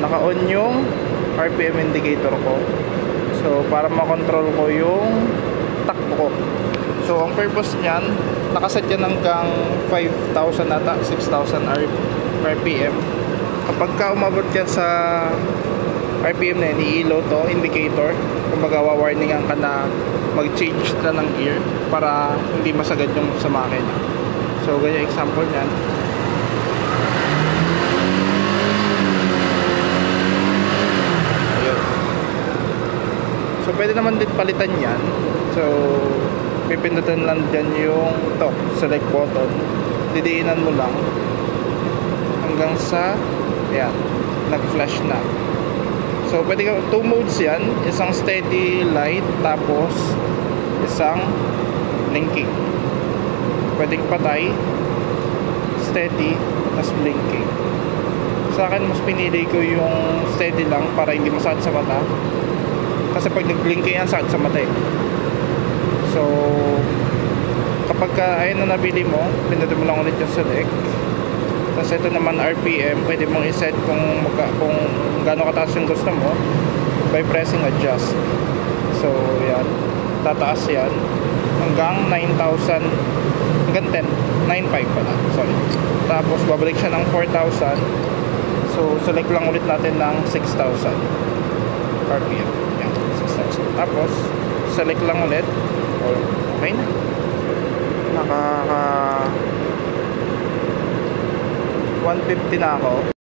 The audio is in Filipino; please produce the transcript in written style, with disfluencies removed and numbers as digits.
naka-on yung RPM indicator ko. So para makontrol ko yung takbo ko. So ang purpose niyan, nakaset yan hanggang 5,000 ata, 6,000 RPM. Kapag ka umabot ka sa RPM na yun, i-load to indicator. Kumbaga warningan ka na mag-change na ng gear para hindi masagad yung sa makina. So ganyan example niyan. Ayun. So pwede naman din palitan yan. So pipindutin lang dyan yung select button, didiinan mo lang hanggang sa ayan, nag-flash na. So pwede ka, 2 modes yan, isang steady light tapos isang blinking. Pwedeng patay, steady, tapos blinking. Sa akin mas pinili ko yung steady lang para hindi masakit sa mata, kasi pag nag-blinking yan sakit sa mata eh. So kapag ayun na nabili mo, pindutin mo lang ulit yung select. Tapos ito naman RPM, pwede mong iset kung gaano kataas yung gusto mo by pressing adjust. So yan, tataas yan hanggang 9,000, hanggang 9,500 pala, sorry. Tapos babalik siya ng 4,000. So select lang ulit natin ng 6,000 RPM. Yan, 6,000. Tapos select lang ulit. Okay na. Naka 150 na ako.